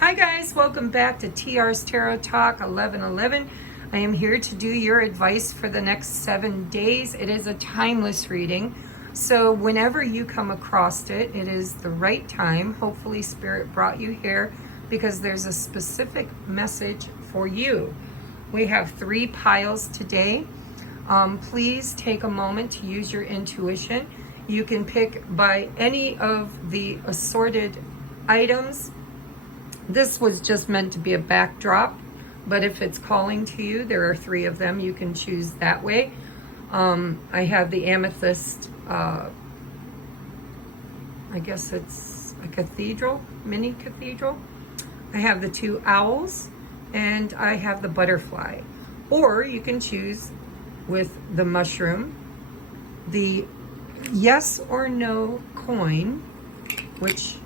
Hi guys, welcome back to TR's Tarot Talk 1111. I am here to do your advice for the next 7 days. It is a timeless reading, so whenever you come across it, it is the right time. Hopefully Spirit brought you here because there's a specific message for you. We have 3 piles today. Please take a moment to use your intuition. You can pick by any of the assorted items. This was just meant to be a backdrop, but if it's calling to you, there are 3 of them. You can choose that way. I have the amethyst, I guess it's a cathedral, mini cathedral. I have the 2 owls, and I have the butterfly. Or you can choose with the mushroom, the yes or no coin, which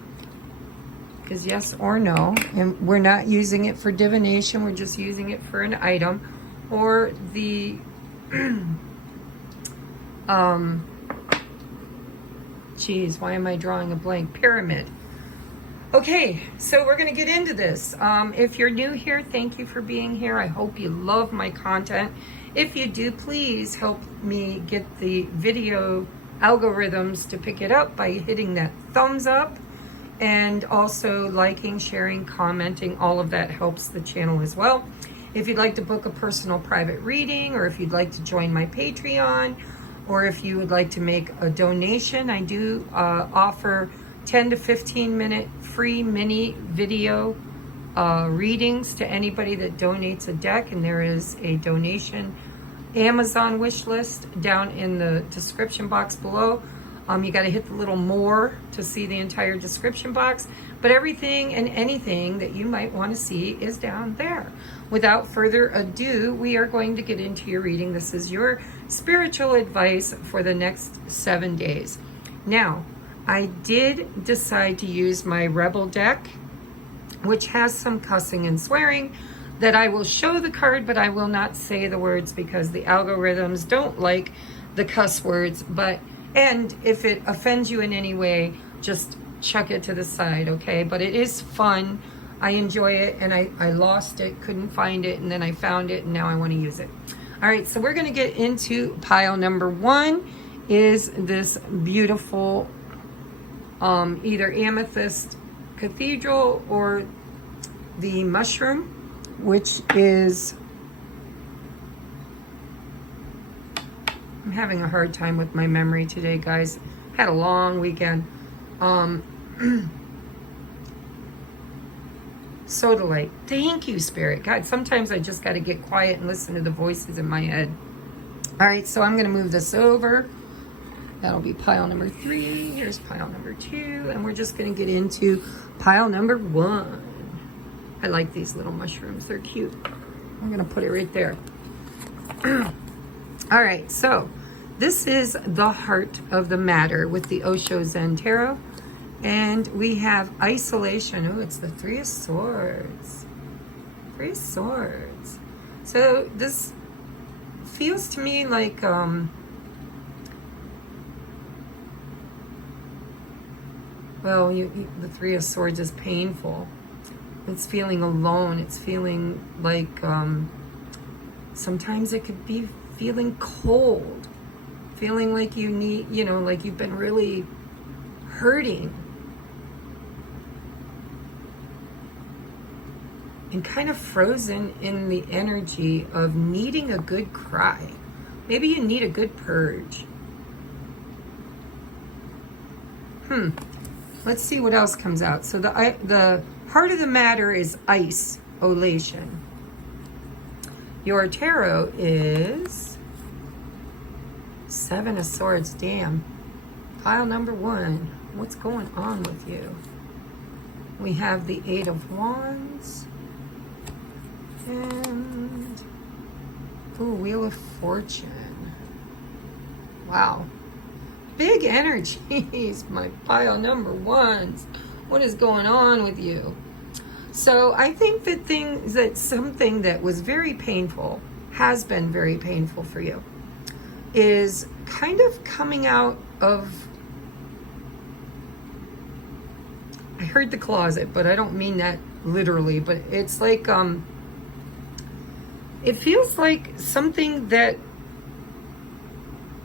is yes or no, and we're not using it for divination, we're just using it for an item. Or the geez, why am I drawing a blank? Pyramid. Okay, so we're going to get into this. If you're new here, thank you for being here. I hope you love my content. If you do, please help me get the video algorithms to pick it up by hitting that thumbs up. And also liking, sharing, commenting, all of that helps the channel as well. If you'd like to book a personal private reading, or if you'd like to join my Patreon, or if you would like to make a donation, I do offer 10 to 15 minute free mini video readings to anybody that donates a deck, and there is a donation Amazon wish list down in the description box below. You got to hit the little more to see the entire description box, but everything and anything that you might want to see is down there. Without further ado, we are going to get into your reading. This is your spiritual advice for the next 7 days. Now, I did decide to use my Rebel deck, which has some cussing and swearing, that I will show the card, but I will not say the words because the algorithms don't like the cuss words. And if it offends you in any way, just chuck it to the side, okay? But it is fun. I enjoy it, and I lost it, couldn't find it, and then I found it, and now I want to use it. All right, so we're going to get into pile number 1. Is this beautiful either amethyst cathedral or the mushroom, which is... I'm having a hard time with my memory today, guys. Had a long weekend. Soda Light. Thank you, Spirit. God, sometimes I just got to get quiet and listen to the voices in my head. All right, so I'm going to move this over. That'll be pile number 3. Here's pile number 2. And we're just going to get into pile number 1. I like these little mushrooms. They're cute. I'm going to put it right there. All right, so this is the heart of the matter with the Osho Zen Tarot. And we have isolation. Oh, it's the 3 of Swords. 3 of Swords. So this feels to me like, well, the 3 of Swords is painful. It's feeling alone. It's feeling like sometimes it could be feeling cold, feeling like you need, like you've been really hurting, and kind of frozen in the energy of needing a good cry. Maybe you need a good purge. Let's see what else comes out. So the heart of the matter is isolation. Your tarot is 7 of Swords. Damn. Pile number 1. What's going on with you? We have the 8 of Wands. And Wheel of Fortune. Wow. Big energies, my pile number 1s. What is going on with you? So I think that something that was very painful, has been very painful for you, is kind of coming out of I heard the closet, but I don't mean that literally, but it's like, it feels like something that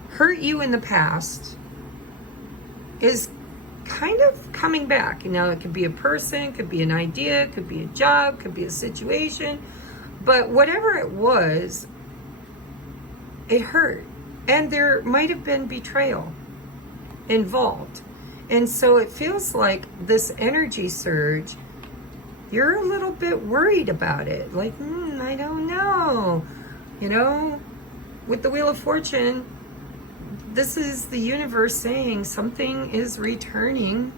hurt you in the past is kind of coming back. Now, it could be a person, could be an idea, could be a job, could be a situation, but whatever it was, it hurt. And there might have been betrayal involved. And so it feels like this energy surge, you're a little bit worried about it. Like, I don't know. You know, with the Wheel of Fortune, this is the universe saying something is returning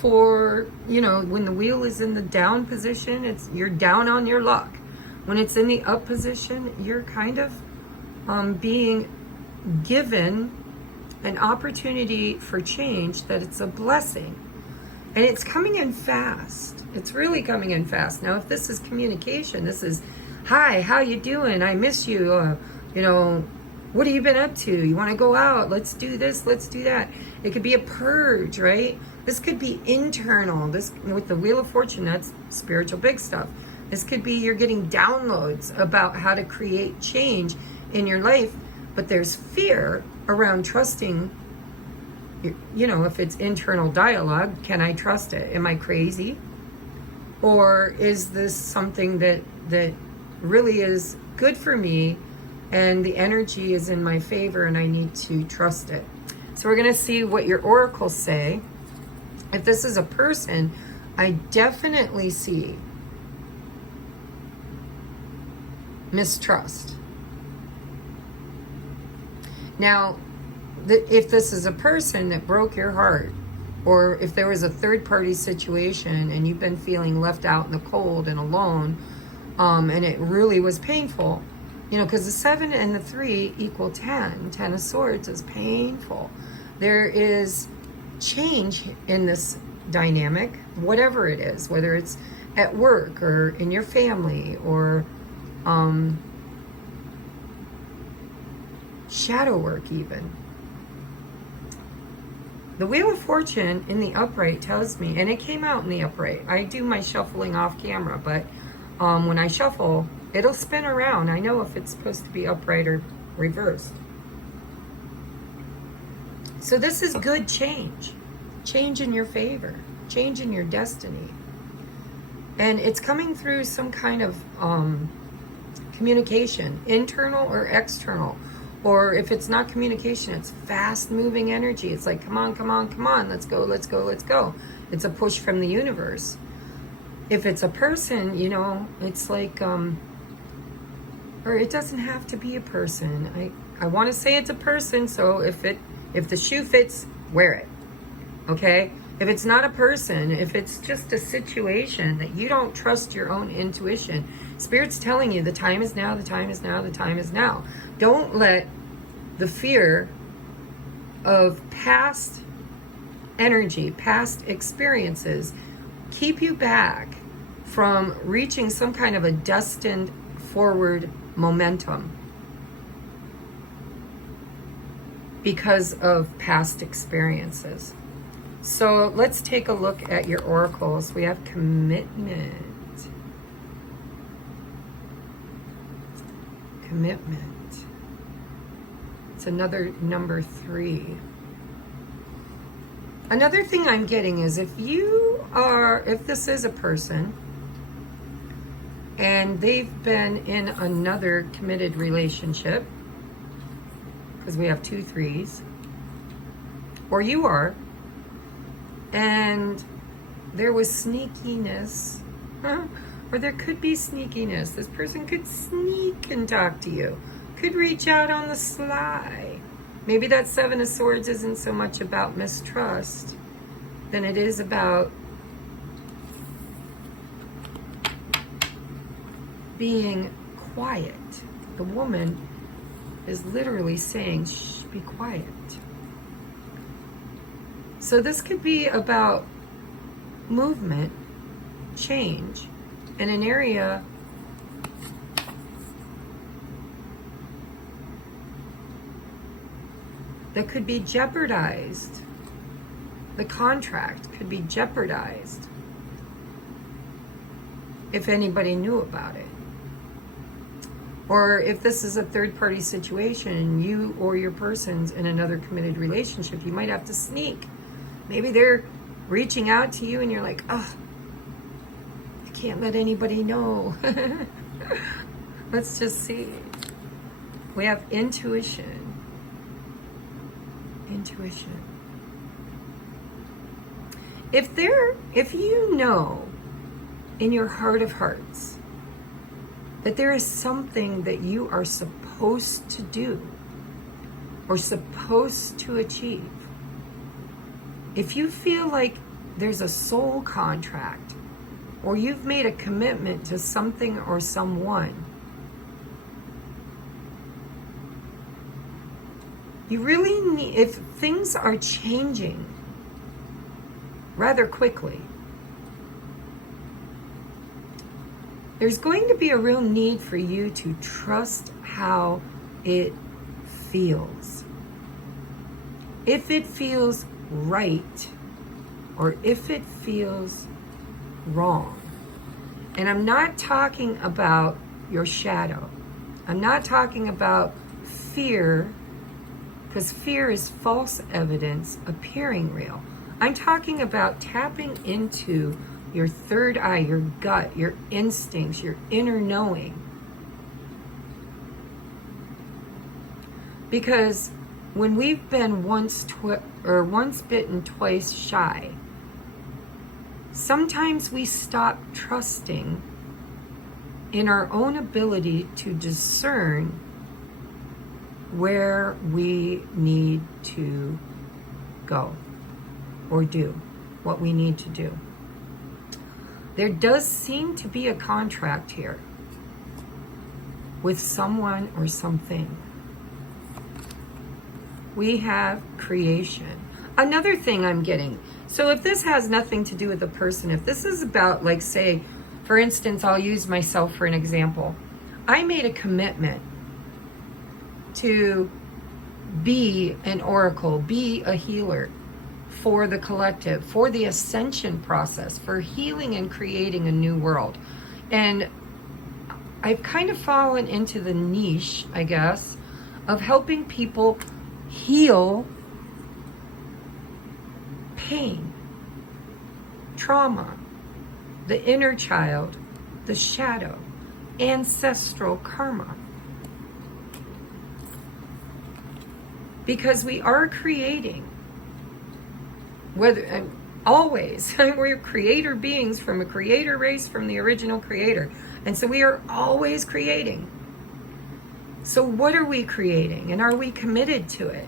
for, you know, when the wheel is in the down position, you're down on your luck. When it's in the up position, you're kind of being given an opportunity for change, that it's a blessing. And it's coming in fast. It's really coming in fast. Now, if this is communication, this is, hi, how you doing? I miss you. You know, what have you been up to? You want to go out? Let's do this. Let's do that. It could be a purge, right? This could be internal. This, with the Wheel of Fortune, that's spiritual big stuff. This could be you're getting downloads about how to create change in your life, but there's fear around trusting. You know, if it's internal dialogue, can I trust it? Am I crazy? Or is this something that really is good for me and the energy is in my favor and I need to trust it? So we're going to see what your oracles say. If this is a person, I definitely see mistrust. Now, if this is a person that broke your heart, or if there was a third-party situation and you've been feeling left out in the cold and alone, and it really was painful, you know, because the 7 and the 3 equal 10. 10 of Swords is painful. There is change in this dynamic, whatever it is, whether it's at work or in your family or shadow work even. The Wheel of Fortune in the upright tells me, and it came out in the upright. I do my shuffling off camera, but when I shuffle, it'll spin around. I know if it's supposed to be upright or reversed. So this is good change. Change in your favor. Change in your destiny. And it's coming through some kind of communication, internal or external. Or if it's not communication, it's fast-moving energy. It's like, come on, come on, come on, let's go, let's go, let's go. It's a push from the universe. If it's a person, you know, it's like, or it doesn't have to be a person. I want to say it's a person, so if the shoe fits, wear it, okay? If it's not a person, if it's just a situation that you don't trust your own intuition, Spirit's telling you the time is now, the time is now, the time is now. Don't let the fear of past energy, past experiences, keep you back from reaching some kind of a destined forward momentum because of past experiences. So let's take a look at your oracles. We have commitment. Commitment. It's another number 3. Another thing I'm getting is if this is a person and they've been in another committed relationship, because we have 2 3s, or you are, and there was sneakiness, or there could be sneakiness. This person could sneak and talk to you, could reach out on the sly. Maybe that 7 of Swords isn't so much about mistrust than it is about being quiet. The woman is literally saying, shh, be quiet. So this could be about movement, change, in an area that could be jeopardized. The contract could be jeopardized if anybody knew about it. Or if this is a third-party situation and you or your person's in another committed relationship, you might have to sneak. Maybe they're reaching out to you and you're like, oh, I can't let anybody know. Let's just see. We have intuition. Intuition. If you know in your heart of hearts that there is something that you are supposed to do or supposed to achieve, if you feel like there's a soul contract or you've made a commitment to something or someone, you really need, if things are changing rather quickly, there's going to be a real need for you to trust how it feels. If it feels right or if it feels wrong. And I'm not talking about your shadow. I'm not talking about fear, because fear is false evidence appearing real. I'm talking about tapping into your third eye, your gut, your instincts, your inner knowing. Because when we've been once bitten, twice shy, sometimes we stop trusting in our own ability to discern where we need to go or do what we need to do. There does seem to be a contract here with someone or something. We have creation. Another thing I'm getting, so if this has nothing to do with the person, if this is about, like, say, for instance, I'll use myself for an example. I made a commitment to be an oracle, be a healer for the collective, for the ascension process, for healing and creating a new world. And I've kind of fallen into the niche, I guess, of helping people heal pain, trauma, the inner child, the shadow, ancestral karma. Because we are creating, whether always, we're creator beings from a creator race, from the original creator. And so we are always creating. So what are we creating? And are we committed to it?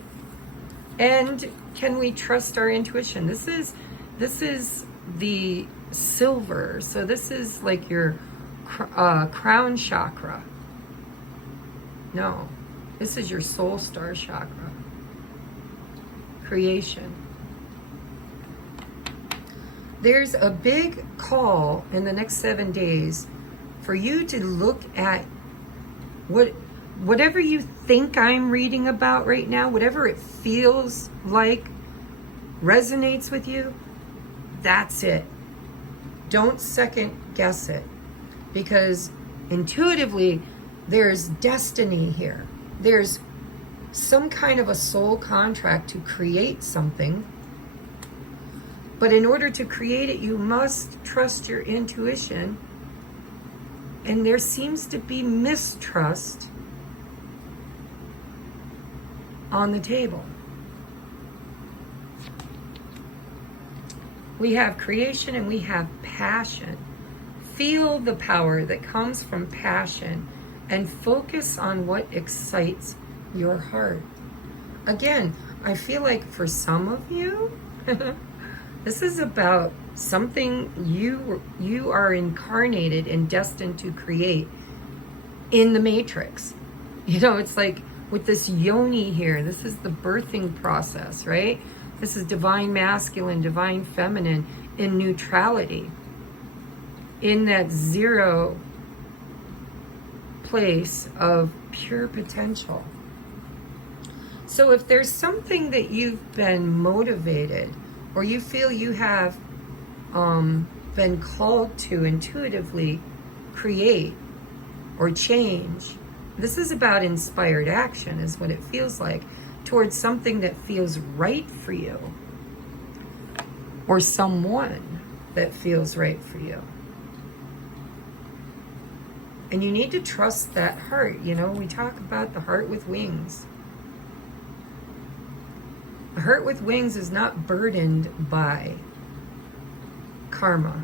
And can we trust our intuition? This is the silver. So this is like your crown chakra. No, this is your soul star chakra. Creation. There's a big call in the next 7 days for you to look at whatever you think I'm reading about right now, whatever it feels like resonates with you, that's it. Don't second guess it, because intuitively there's destiny here. There's some kind of a soul contract to create something. But in order to create it, you must trust your intuition. And there seems to be mistrust on the table. We have creation and we have passion. Feel the power that comes from passion and focus on what excites your heart. Again, I feel like for some of you, this is about something you are incarnated and destined to create in the matrix. You know, it's like with this yoni here, this is the birthing process, right? This is divine masculine, divine feminine in neutrality, in that zero place of pure potential. So if there's something that you've been motivated or you feel you have been called to intuitively create or change. This is about inspired action, is what it feels like, towards something that feels right for you, or someone that feels right for you. And you need to trust that heart. You know, we talk about the heart with wings. A heart with wings is not burdened by karma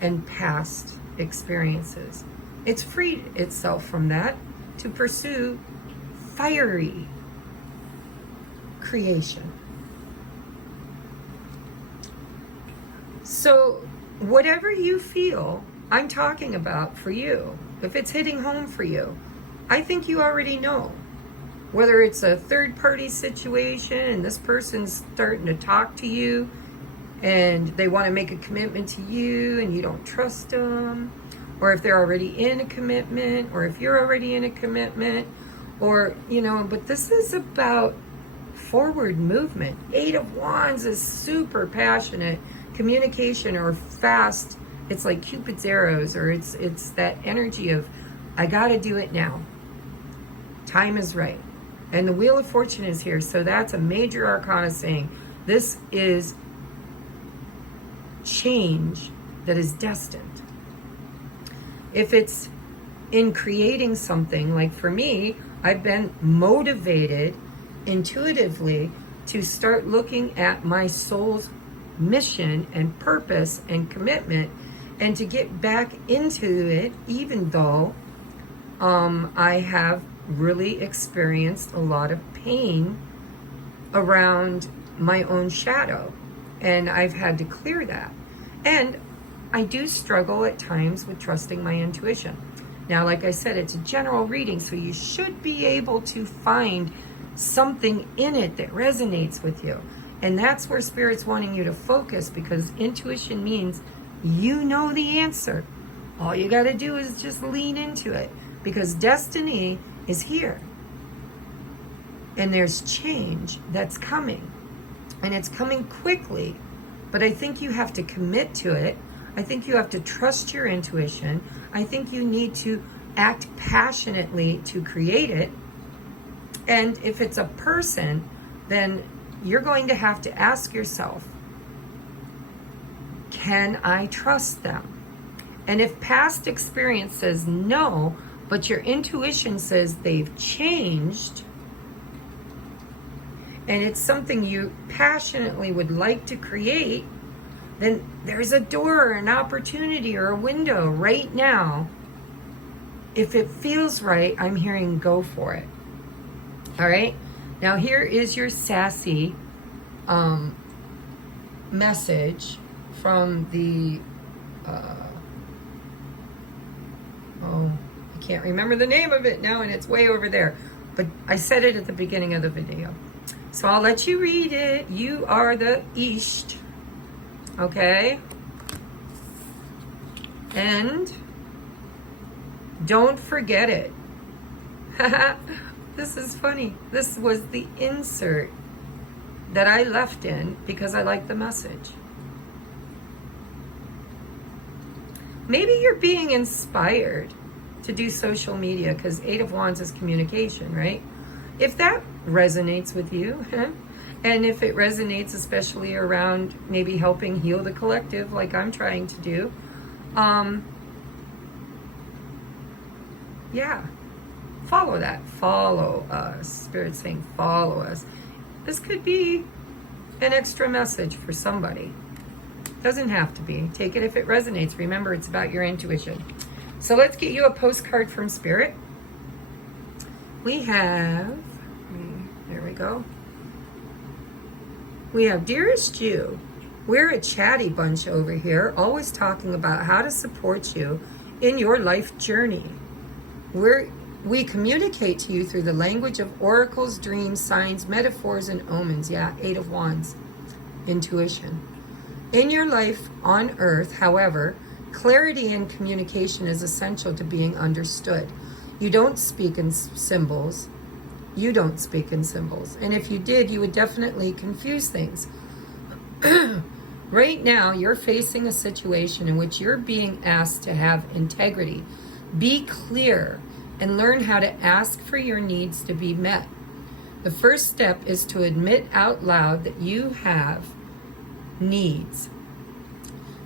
and past experiences. It's freed itself from that to pursue fiery creation. So whatever you feel I'm talking about for you, if it's hitting home for you, I think you already know. Whether it's a third-party situation and this person's starting to talk to you and they want to make a commitment to you and you don't trust them, or if they're already in a commitment, or if you're already in a commitment, or, you know, but this is about forward movement. 8 of Wands is super passionate communication, or fast. It's like Cupid's arrows, or it's that energy of, I gotta do it now. Time is right. And the Wheel of Fortune is here, so that's a major arcana saying this is change that is destined. If it's in creating something, like for me, I've been motivated intuitively to start looking at my soul's mission and purpose and commitment, and to get back into it, even though I have really experienced a lot of pain around my own shadow, and I've had to clear that. And I do struggle at times with trusting my intuition. Now, like I said, it's a general reading, so you should be able to find something in it that resonates with you. And that's where Spirit's wanting you to focus, because intuition means you know the answer. All you got to do is just lean into it, because destiny is here. And there's change that's coming. And it's coming quickly. But I think you have to commit to it. I think you have to trust your intuition. I think you need to act passionately to create it. And if it's a person, then you're going to have to ask yourself, can I trust them? And if past experience says no, but your intuition says they've changed, and it's something you passionately would like to create, then there's a door or an opportunity or a window right now. If it feels right, I'm hearing go for it. All right? Now here is your sassy message from the, I can't remember the name of it now, and it's way over there. But I said it at the beginning of the video. So I'll let you read it. You are the East. Okay? And don't forget it. This is funny. This was the insert that I left in because I like the message. Maybe you're being inspired to do social media, because 8 of Wands is communication, right? If that resonates with you, and if it resonates especially around maybe helping heal the collective like I'm trying to do, yeah, follow that. Follow us. Spirit's saying follow us. This could be an extra message for somebody. Doesn't have to be. Take it if it resonates. Remember, it's about your intuition. So let's get you a postcard from Spirit. We have, there we go. We have, Dearest You, we're a chatty bunch over here, always talking about how to support you in your life journey. We communicate to you through the language of oracles, dreams, signs, metaphors, and omens. Yeah, 8 of Wands, intuition. In your life on Earth, however, clarity and communication is essential to being understood. You don't speak in symbols. You don't speak in symbols. And if you did, you would definitely confuse things. Right now, you're facing a situation in which you're being asked to have integrity. Be clear and learn how to ask for your needs to be met. The first step is to admit out loud that you have needs.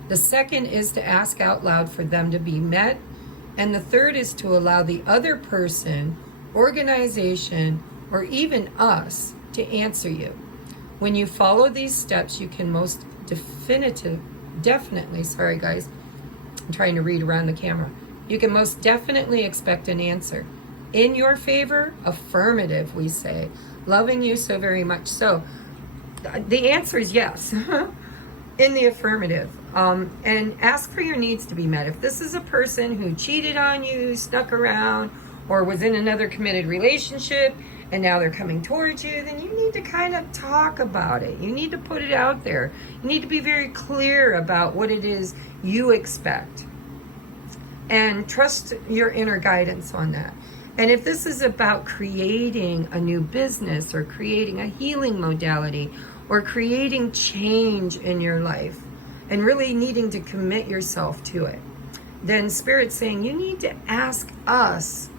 The second is to ask out loud for them to be met. And the third is to allow the other person, organization, or even us to answer you. When you follow these steps, you can most definitely, sorry guys, I'm trying to read around the camera. You can most definitely expect an answer. In your favor, affirmative, we say. Loving you so very much. So the answer is yes, in the affirmative. And ask for your needs to be met. If this is a person who cheated on you, snuck around, or was in another committed relationship, and now they're coming towards you, then you need to kind of talk about it. You need to put it out there. You need to be very clear about what it is you expect. And trust your inner guidance on that. And if this is about creating a new business or creating a healing modality or creating change in your life and really needing to commit yourself to it, then Spirit's saying you need to ask us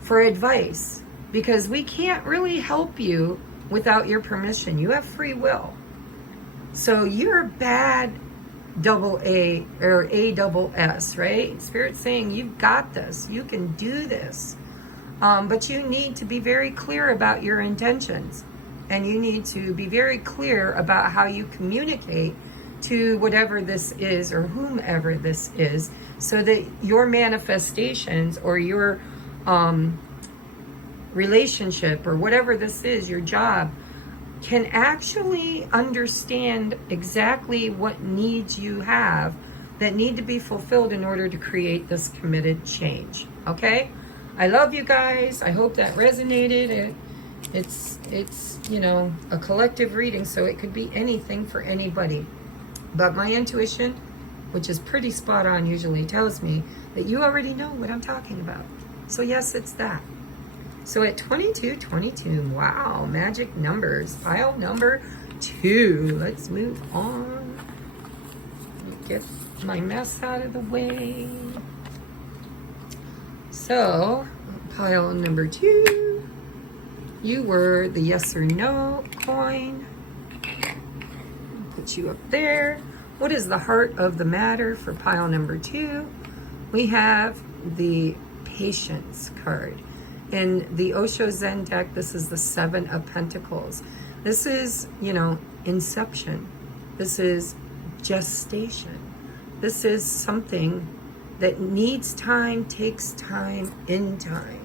for advice, because we can't really help you without your permission. You have free will. So you're a bad double A or A double S, right? Spirit's saying you've got this. You can do this. But you need to be very clear about your intentions. And you need to be very clear about how you communicate to whatever this is or whomever this is, so that your manifestations or your relationship or whatever this is, your job, can actually understand exactly what needs you have that need to be fulfilled in order to create this committed change. Okay? I love you guys. I hope that resonated. It's you know, a collective reading, so it could be anything for anybody. But my intuition, which is pretty spot on, usually tells me that you already know what I'm talking about. So yes, it's that. So at 2222, wow, magic numbers, pile number 2. Let's move on. Let me get my mess out of the way. So, pile number 2, you were the yes or no coin. Put you up there. What is the heart of the matter for pile number 2? We have the Patience card. In the Osho Zen deck, this is the 7 of Pentacles. This is, you know, inception. This is gestation. This is something that needs time, takes time, in time.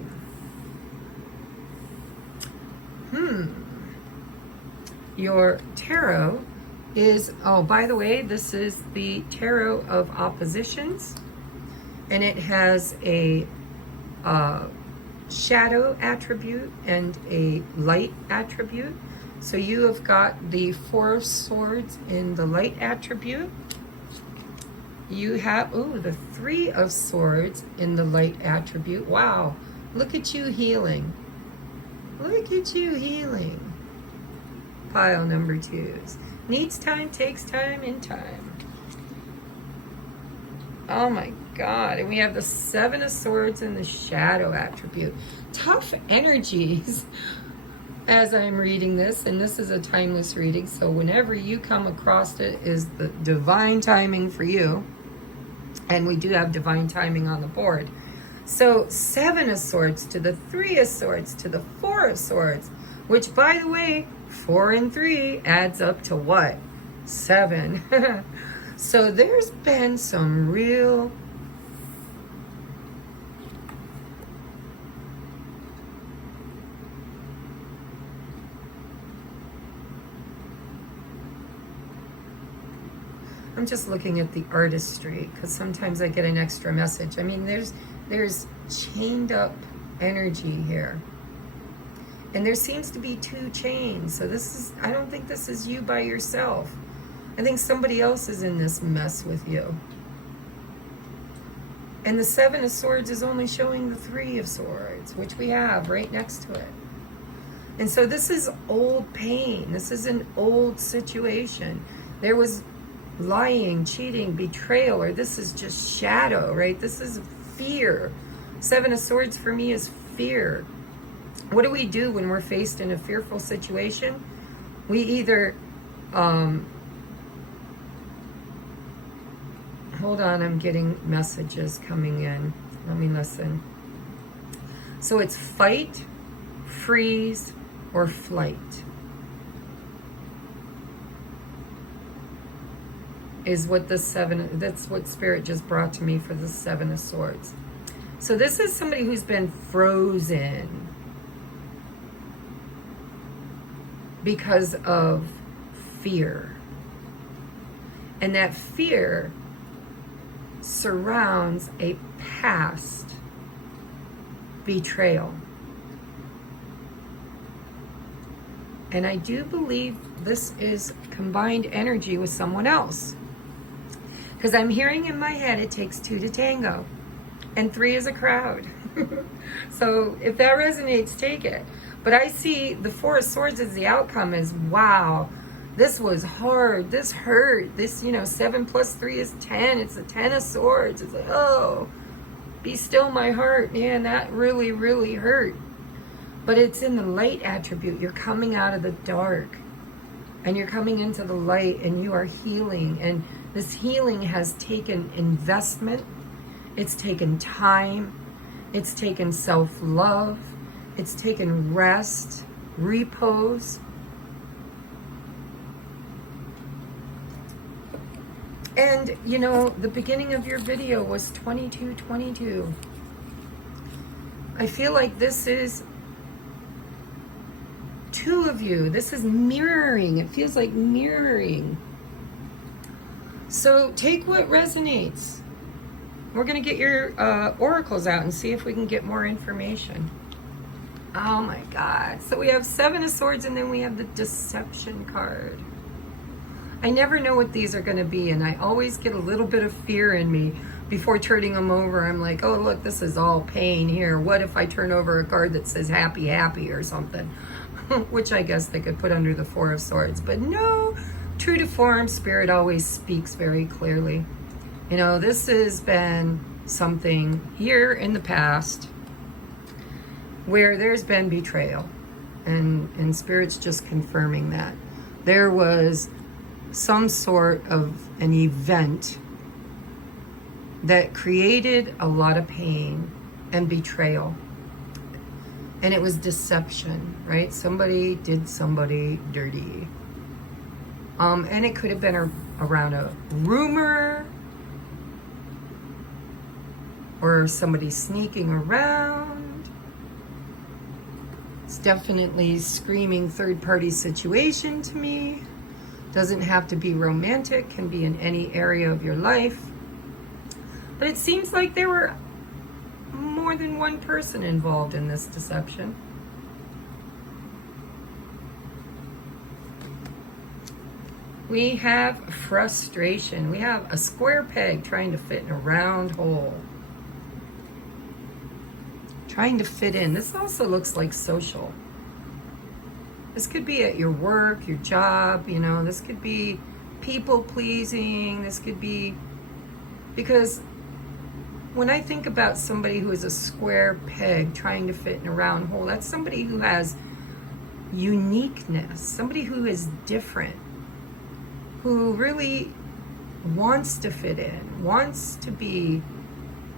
Your tarot is, oh, by the way, this is the tarot of oppositions. And it has a shadow attribute and a light attribute. So you have got the 4 of Swords in the light attribute. You have, the 3 of Swords in the light attribute. Wow, look at you healing. Look at you healing. Pile number 2s. Needs time, takes time, in time. Oh my God. And we have the 7 of Swords in the shadow attribute. Tough energies as I'm reading this, and this is a timeless reading, so whenever you come across it is the divine timing for you. And we do have divine timing on the board. So 7 of Swords to the 3 of Swords to the 4 of Swords, which, by the way, 4 and 3 adds up to what? 7. So there's been some real I'm just looking at the artistry, because sometimes I get an extra message. I mean, there's chained up energy here. And there seems to be 2 chains. So this is, I don't think this is you by yourself. I think somebody else is in this mess with you. And the 7 of Swords is only showing the 3 of Swords, which we have right next to it. And so this is old pain. This is an old situation. There was lying, cheating, betrayal, or this is just shadow, right? This is fear. Seven of Swords for me is fear. What do we do when we're faced in a fearful situation? We either, hold on, I'm getting messages coming in. Let me listen. So it's fight, freeze, or flight. Is what the that's what Spirit just brought to me for the Seven of Swords. So this is somebody who's been frozen because of fear. And that fear surrounds a past betrayal. And I do believe this is combined energy with someone else. Because I'm hearing in my head it takes two to tango. And three is a crowd. So if that resonates, take it. But I see the Four of Swords as the outcome is, wow, this was hard, this hurt, this, 7 plus 3 is 10, it's the 10 of Swords. It's like, oh, be still my heart. Man, that really, really hurt. But it's in the light attribute. You're coming out of the dark and you're coming into the light and you are healing. And this healing has taken investment. It's taken time. It's taken self-love. It's taken rest, repose. And, the beginning of your video was 2222. I feel like this is two of you. This is mirroring. It feels like mirroring. So take what resonates. We're going to get your oracles out and see if we can get more information. Oh my God. So we have Seven of Swords and then we have the Deception card. I never know what these are going to be, and I always get a little bit of fear in me before turning them over. I'm like, oh, look, this is all pain here. What if I turn over a card that says happy, happy or something? Which I guess they could put under the Four of Swords. But no, true to form, Spirit always speaks very clearly. This has been something here in the past where there's been betrayal. And Spirit's just confirming that. There was some sort of an event that created a lot of pain and betrayal. And it was deception, right? Somebody did somebody dirty. And it could have been around a rumor or somebody sneaking around. It's definitely screaming third-party situation to me. Doesn't have to be romantic, can be in any area of your life. But it seems like there were more than one person involved in this deception. We have frustration. We have a square peg trying to fit in a round hole. Trying to fit in. This also looks like social. This could be at your work, your job, this could be people pleasing. This could be, because when I think about somebody who is a square peg trying to fit in a round hole, that's somebody who has uniqueness, somebody who is different, who really wants to fit in, wants to be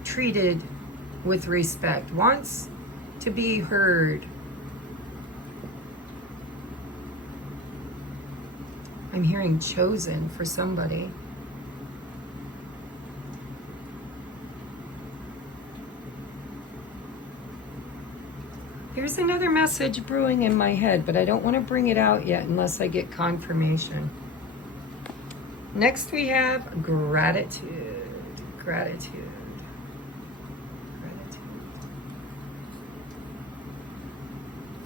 treated with respect, wants to be heard. I'm hearing chosen for somebody. Here's another message brewing in my head, but I don't want to bring it out yet unless I get confirmation. Next we have gratitude. Gratitude.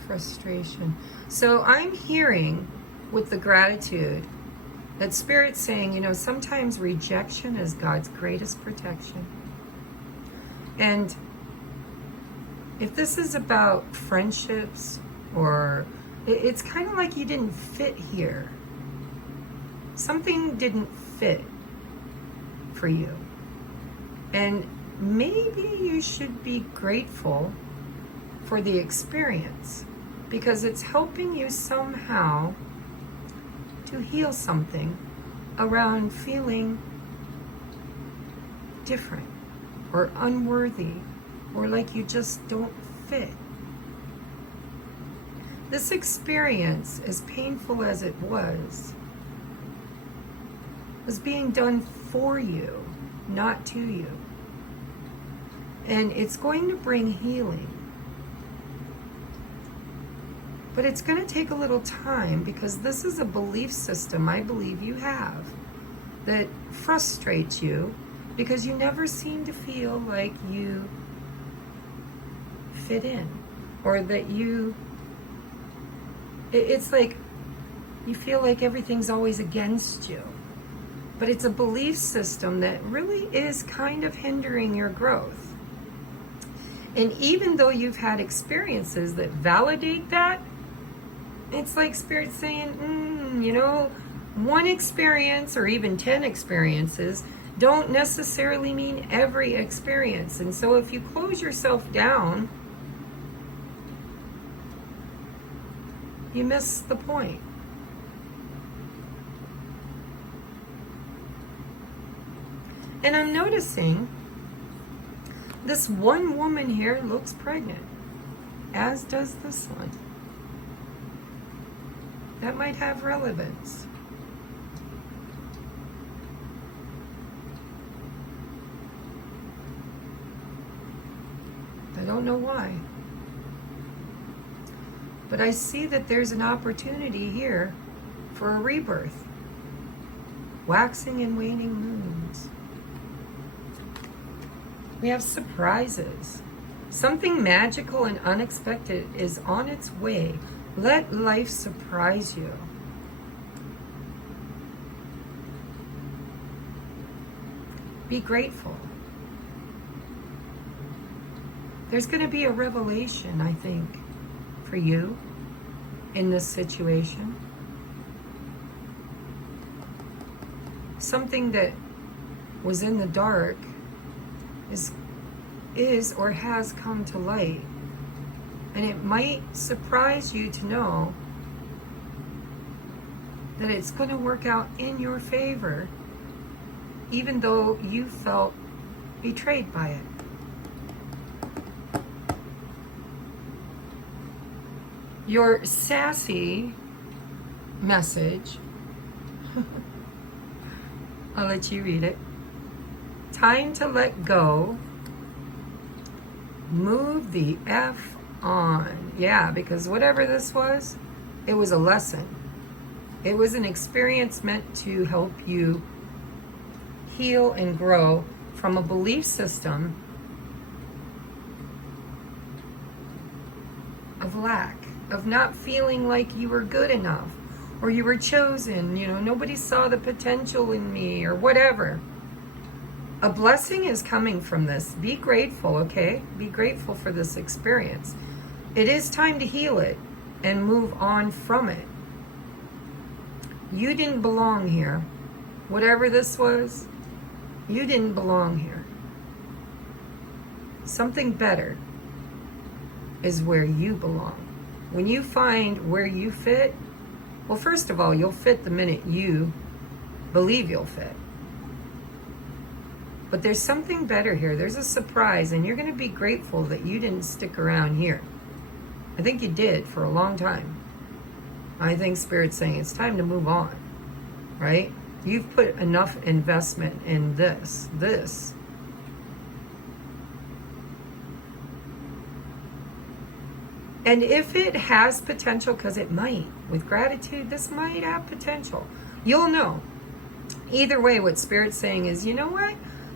Frustration. So I'm hearing with the gratitude that Spirit's saying, sometimes rejection is God's greatest protection. And if this is about friendships, or it's kind of like you didn't fit here. Something didn't fit for you. And maybe you should be grateful for the experience, because it's helping you somehow to heal something around feeling different or unworthy or like you just don't fit. This experience, as painful as it was being done for you, not to you. And it's going to bring healing. But it's going to take a little time, because this is a belief system I believe you have that frustrates you because you never seem to feel like you fit in, or that it's like you feel like everything's always against you. But it's a belief system that really is kind of hindering your growth. And even though you've had experiences that validate that, it's like Spirit saying, you know, one experience or even 10 experiences don't necessarily mean every experience. And so if you close yourself down, you miss the point. And I'm noticing this one woman here looks pregnant, as does this one. That might have relevance. I don't know why. But I see that there's an opportunity here for a rebirth. Waxing and waning moons. We have surprises. Something magical and unexpected is on its way. Let life surprise you. Be grateful. There's going to be a revelation, I think, for you in this situation. Something that was in the dark is or has come to light. And it might surprise you to know that it's going to work out in your favor, even though you felt betrayed by it. Your sassy message, I'll let you read it. Time to let go. Move the F on. Yeah, because whatever this was, it was a lesson. It was an experience meant to help you heal and grow from a belief system of lack, of not feeling like you were good enough, or you were chosen, you know, nobody saw the potential in me, or whatever. A blessing is coming from this. Be grateful, okay? Be grateful for this experience. It is time to heal it and move on from it. You didn't belong here. Whatever this was, you didn't belong here. Something better is where you belong. When you find where you fit, well, first of all, you'll fit the minute you believe you'll fit. But there's something better here. There's a surprise, and you're going to be grateful that you didn't stick around here. I think you did for a long time. I think Spirit's saying it's time to move on, right? You've put enough investment in this. And if it has potential, because it might, with gratitude, this might have potential. You'll know. Either way, what Spirit's saying is, you know what?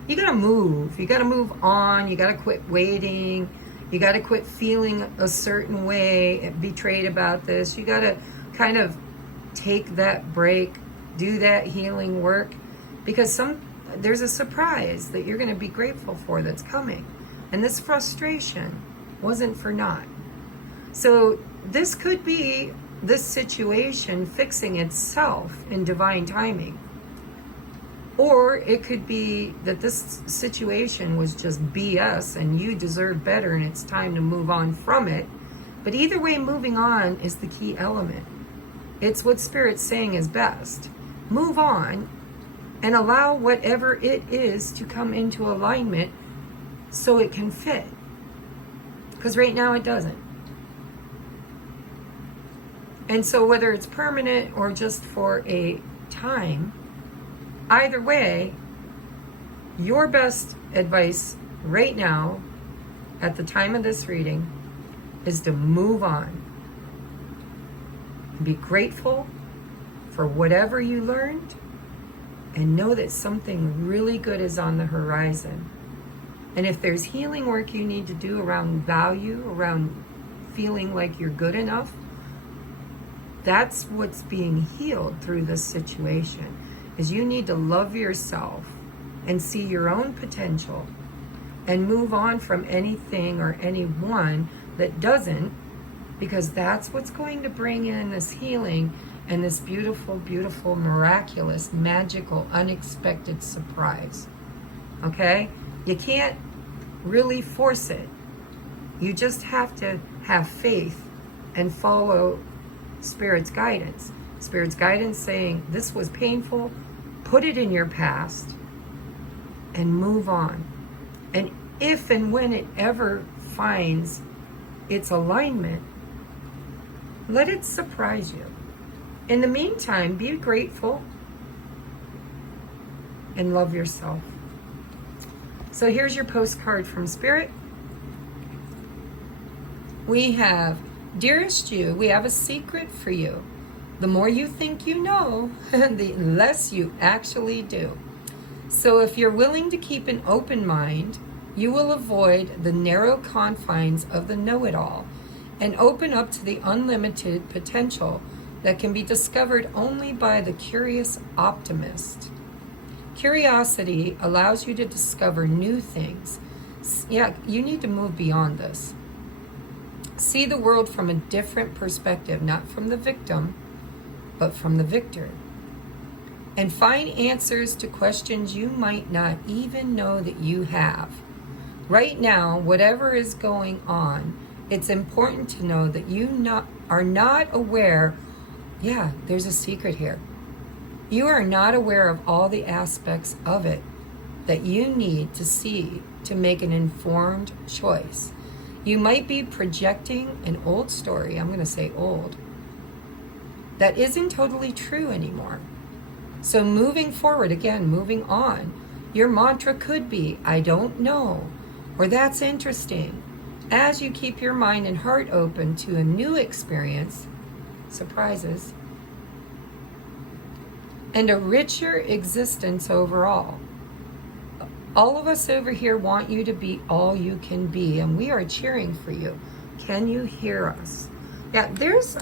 You got to move. You got to move on. You got to quit waiting. You got to quit feeling a certain way, betrayed about this. You got to kind of take that break, do that healing work, because there's a surprise that you're going to be grateful for that's coming. And this frustration wasn't for naught. So this could be this situation fixing itself in divine timing. Or it could be that this situation was just BS and you deserve better and it's time to move on from it. But either way, moving on is the key element. It's what Spirit's saying is best. Move on and allow whatever it is to come into alignment so it can fit. Because right now it doesn't. And so whether it's permanent or just for a time, either way, your best advice right now, at the time of this reading, is to move on. Be grateful for whatever you learned and know that something really good is on the horizon. And if there's healing work you need to do around value, around feeling like you're good enough, that's what's being healed through this situation. Is you need to love yourself and see your own potential and move on from anything or anyone that doesn't, because that's what's going to bring in this healing and this beautiful, beautiful, miraculous, magical, unexpected surprise. Okay? You can't really force it. You just have to have faith and follow Spirit's guidance. Spirit's guidance saying, this was painful, put it in your past and move on. And if and when it ever finds its alignment, let it surprise you. In the meantime, be grateful and love yourself. So here's your postcard from Spirit. We have, dearest you, we have a secret for you. The more you think you know, the less you actually do. So if you're willing to keep an open mind, you will avoid the narrow confines of the know-it-all and open up to the unlimited potential that can be discovered only by the curious optimist. Curiosity allows you to discover new things. Yeah, you need to move beyond this. See the world from a different perspective, not from the victim, but from the victor. And find answers to questions you might not even know that you have. Right now, whatever is going on, it's important to know that you are not aware, yeah, there's a secret here. You are not aware of all the aspects of it that you need to see to make an informed choice. You might be projecting an old story, I'm going to say old, that isn't totally true anymore. So moving forward, again, moving on, your mantra could be, I don't know, or that's interesting. As you keep your mind and heart open to a new experience, surprises, and a richer existence overall. All of us over here want you to be all you can be, and we are cheering for you. Can you hear us? Yeah, there's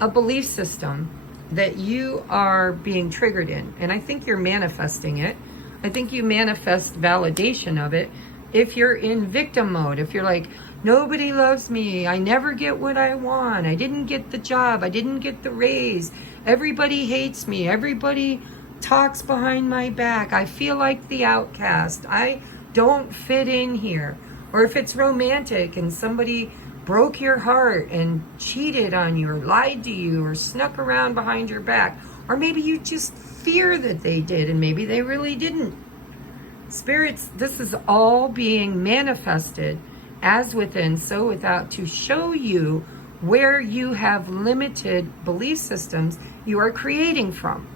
a belief system that you are being triggered in, and I think you're manifesting it. I think you manifest validation of it. If you're in victim mode, if you're like, nobody loves me, I never get what I want, I didn't get the job, I didn't get the raise, everybody hates me, everybody talks behind my back, I feel like the outcast, I don't fit in here. Or if it's romantic and somebody broke your heart and cheated on you or lied to you or snuck around behind your back, or maybe you just fear that they did and maybe they really didn't. Spirits, this is all being manifested as within, so without, to show you where you have limited belief systems you are creating from.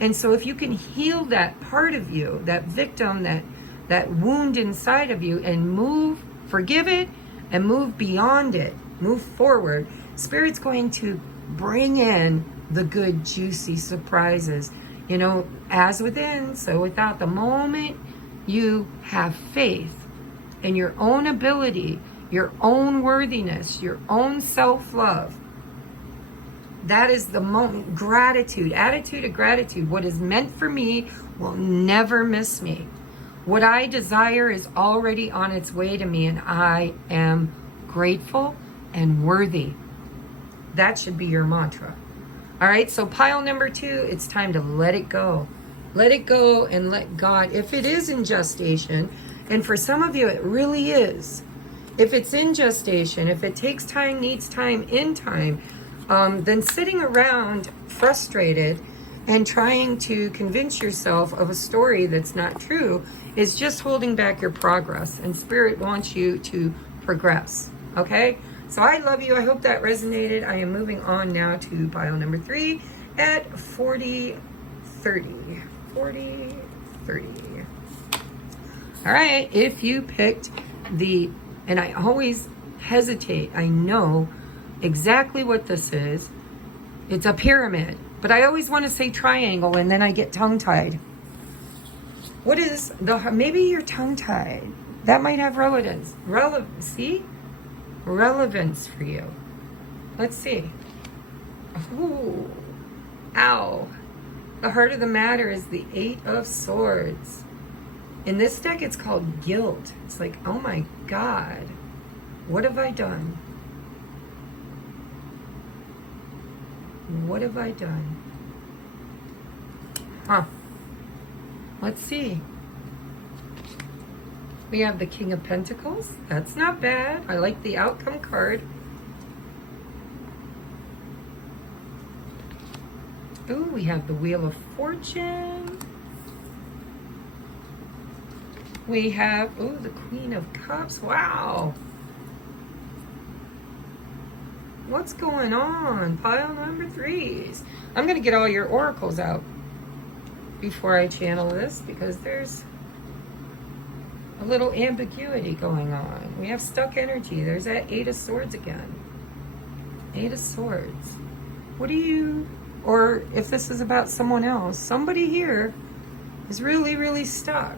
And so if you can heal that part of you, that victim, that wound inside of you, and move, forgive it, and move beyond it, move forward, Spirit's going to bring in the good, juicy surprises. You know, as within, so without. The moment you have faith in your own ability, your own worthiness, your own self-love, that is the moment. Gratitude, attitude of gratitude. What is meant for me will never miss me. What I desire is already on its way to me, and I am grateful and worthy. That should be your mantra. All right, so pile number 2, it's time to let it go. Let it go and let God, if it is in gestation, and for some of you it really is, if it's in gestation, if it takes time, needs time, in time, then sitting around frustrated and trying to convince yourself of a story that's not true is just holding back your progress. And Spirit wants you to progress. Okay? So I love you. I hope that resonated. I am moving on now to pile number 3 at 40-30. 40-30. All right. If you picked the, and I always hesitate, I know exactly what this is. It's a pyramid, but I always want to say triangle and then I get tongue-tied. What is the, maybe you're tongue-tied. That might have relevance. See? Relevance for you. Let's see. Ooh. Ow. The heart of the matter is the 8 of Swords. In this deck, it's called guilt. It's like, oh my God, what have I done? What have I done? Huh. Let's see. We have the King of Pentacles. That's not bad. I like the outcome card. Ooh, we have the Wheel of Fortune. We have, ooh, the Queen of Cups. Wow. What's going on? Pile number 3s. I'm going to get all your oracles out before I channel this because there's a little ambiguity going on. We have stuck energy. There's that 8 of Swords again. 8 of Swords. What do you, or if this is about someone else, somebody here is really, really stuck.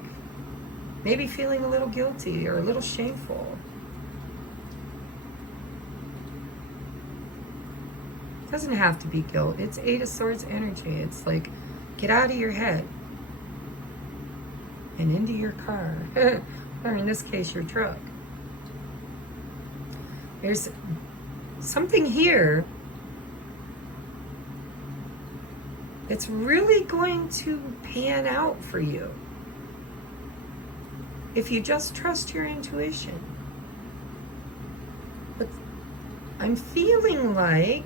Maybe feeling a little guilty or a little shameful. It doesn't have to be guilt. It's 8 of Swords energy. It's like, get out of your head and into your car. Or in this case, your truck. There's something here that's really going to pan out for you if you just trust your intuition. But I'm feeling like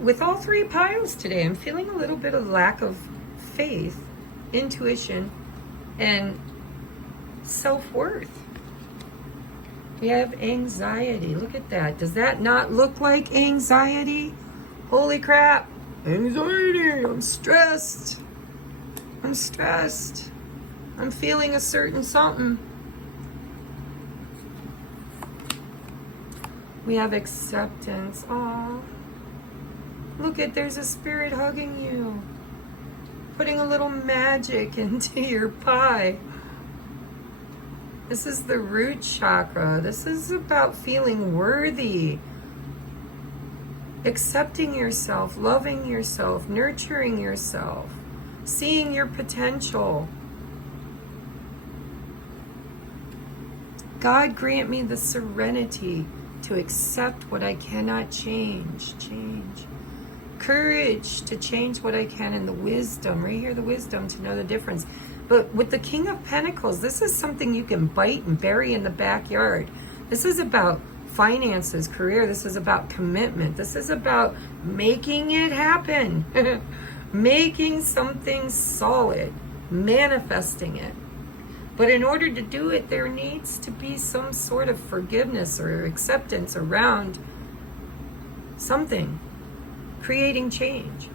with all 3 piles today, I'm feeling a little bit of lack of faith, intuition, and self-worth. We have anxiety. Look at that. Does that not look like anxiety? Holy crap. Anxiety. I'm stressed. I'm stressed. I'm feeling a certain something. We have acceptance. Aww. Look at, there's a spirit hugging you. Putting a little magic into your pie. This is the root chakra. This is about feeling worthy. Accepting yourself, loving yourself, nurturing yourself, seeing your potential. God grant me the serenity to accept what I cannot change. Courage to change what I can, and the wisdom, right here, the wisdom to know the difference. But with the King of Pentacles, this is something you can bite and bury in the backyard. This is about finances, career. This is about commitment. This is about making it happen. Making something solid, manifesting it. But in order to do it, there needs to be some sort of forgiveness or acceptance around something. Creating change.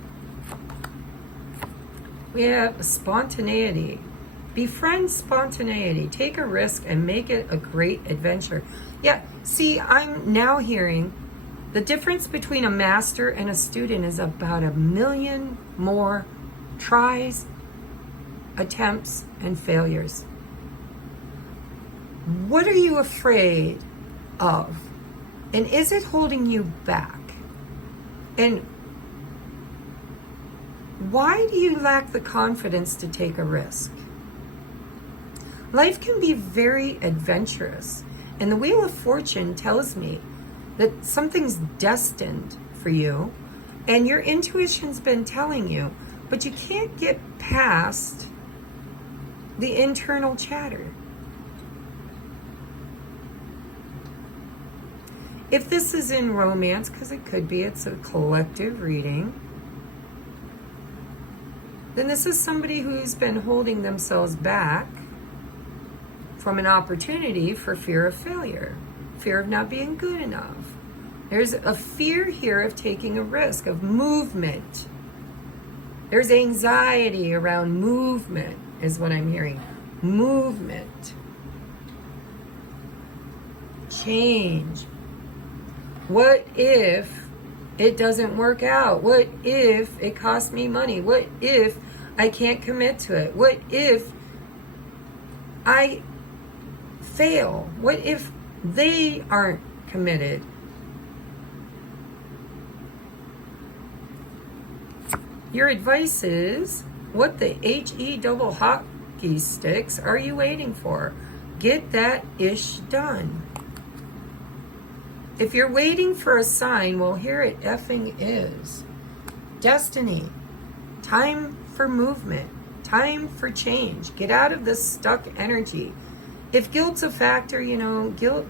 We have spontaneity. Befriend spontaneity. Take a risk and make it a great adventure. Yeah, see, I'm now hearing the difference between a master and a student is about 1 million more tries, attempts, and failures. What are you afraid of? And is it holding you back? And why do you lack the confidence to take a risk? Life can be very adventurous, And the Wheel of Fortune tells me that something's destined for you, and your intuition's been telling you, but you can't get past the internal chatter. If this is in romance, because it could be, it's a collective reading, then this is somebody who's been holding themselves back from an opportunity for fear of failure, fear of not being good enough. There's a fear here of taking a risk, of movement. There's anxiety around movement, is what I'm hearing. Movement. Change. What if it doesn't work out? What if it costs me money? What if I can't commit to it? What if I fail? What if they aren't committed? Your advice is, what the HE double hockey sticks are you waiting for? Get that ish done. If you're waiting for a sign, well, here it effing is. Destiny. Time for movement. Time for change. Get out of this stuck energy. If guilt's a factor, guilt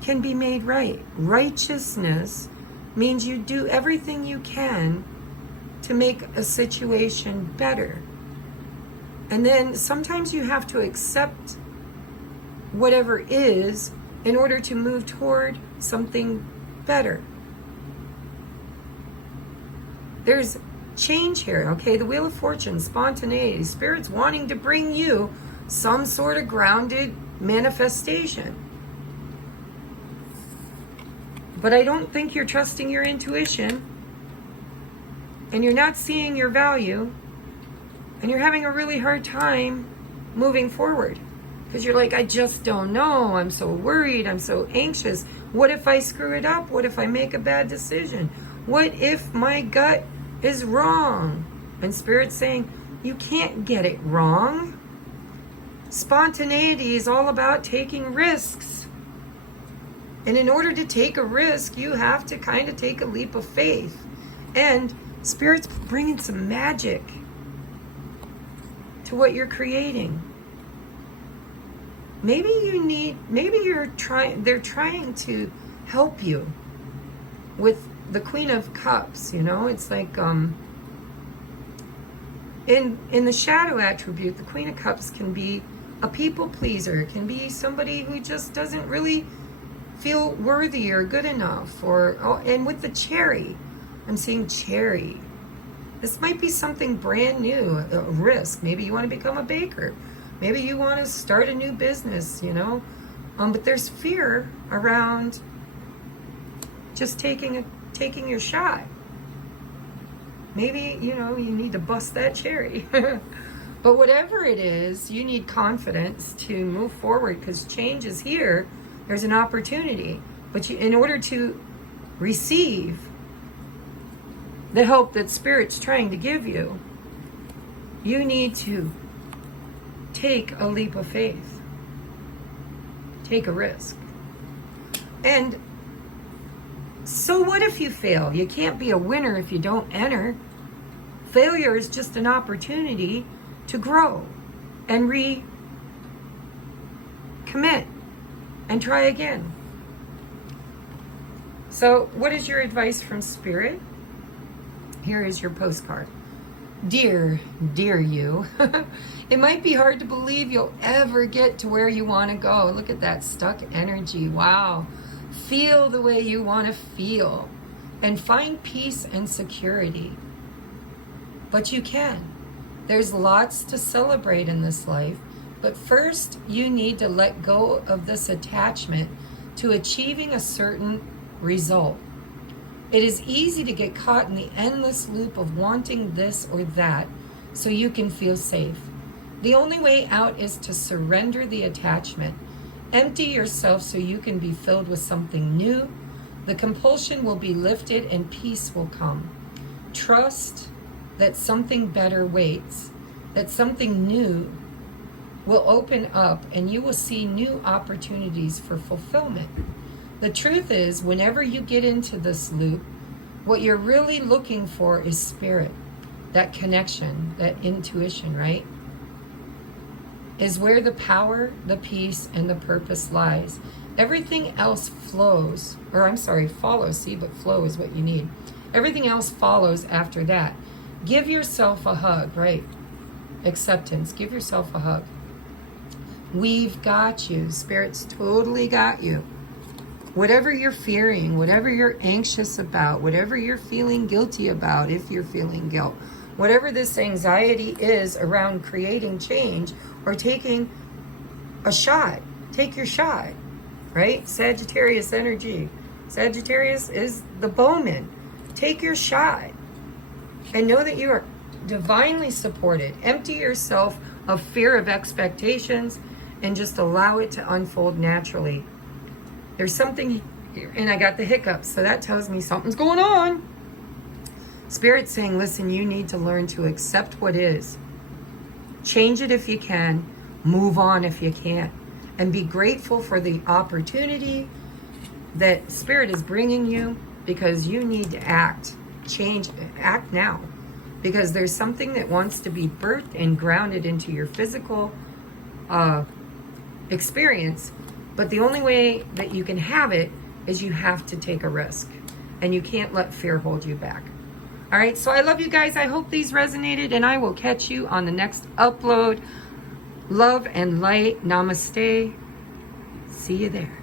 can be made right. Righteousness means you do everything you can to make a situation better. And then sometimes you have to accept whatever is in order to move toward something better. There's change here, okay? The Wheel of Fortune, spontaneity, Spirit's wanting to bring you some sort of grounded manifestation. But I don't think you're trusting your intuition, and you're not seeing your value, and you're having a really hard time moving forward. Because you're like, I just don't know. I'm so worried. I'm so anxious. What if I screw it up? What if I make a bad decision? What if my gut is wrong? And Spirit's saying, you can't get it wrong. Spontaneity is all about taking risks. And in order to take a risk, you have to kind of take a leap of faith. And Spirit's bringing some magic to what you're creating. Maybe they're trying to help you with the Queen of Cups, It's like in the shadow attribute, the Queen of Cups can be a people pleaser. It can be somebody who just doesn't really feel worthy or good enough. And with the cherry, I'm seeing cherry. This might be something brand new, a risk. Maybe you want to become a baker. Maybe you want to start a new business, but there's fear around just taking your shot. Maybe, you need to bust that cherry. But whatever it is, you need confidence to move forward, because change is here. There's an opportunity. But in order to receive the help that Spirit's trying to give you, you need to take a leap of faith. Take a risk. And so what if you fail? You can't be a winner if you don't enter. Failure is just an opportunity to grow and recommit and try again. So what is your advice from Spirit? Here is your postcard. Dear you, it might be hard to believe you'll ever get to where you want to go. Look at that stuck energy. Wow. Feel the way you want to feel and find peace and security. But you can. There's lots to celebrate in this life, but first you need to let go of this attachment to achieving a certain result. It is easy to get caught in the endless loop of wanting this or that so you can feel safe. The only way out is to surrender the attachment. Empty yourself so you can be filled with something new. The compulsion will be lifted and peace will come. Trust that something better waits, that something new will open up and you will see new opportunities for fulfillment. The truth is, whenever you get into this loop, what you're really looking for is spirit. That connection, that intuition, right? Is where the power, the peace, and the purpose lies. Everything else flows, or I'm sorry, follows. See, but flow is what you need. Everything else follows after that. Give yourself a hug, right? Acceptance. Give yourself a hug. We've got you. Spirit's totally got you. Whatever you're fearing, whatever you're anxious about, whatever you're feeling guilty about, if you're feeling guilt, whatever this anxiety is around creating change or taking a shot, take your shot, right? Sagittarius energy. Sagittarius is the bowman. Take your shot and know that you are divinely supported. Empty yourself of fear of expectations and just allow it to unfold naturally. There's something, and I got the hiccups, so that tells me something's going on. Spirit's saying, listen, you need to learn to accept what is. Change it if you can. Move on if you can't. And be grateful for the opportunity that Spirit is bringing you, because you need to act. Change, act now. Because there's something that wants to be birthed and grounded into your physical experience. But the only way that you can have it is you have to take a risk. And you can't let fear hold you back. All right, so I love you guys. I hope these resonated, and I will catch you on the next upload. Love and light. Namaste. See you there.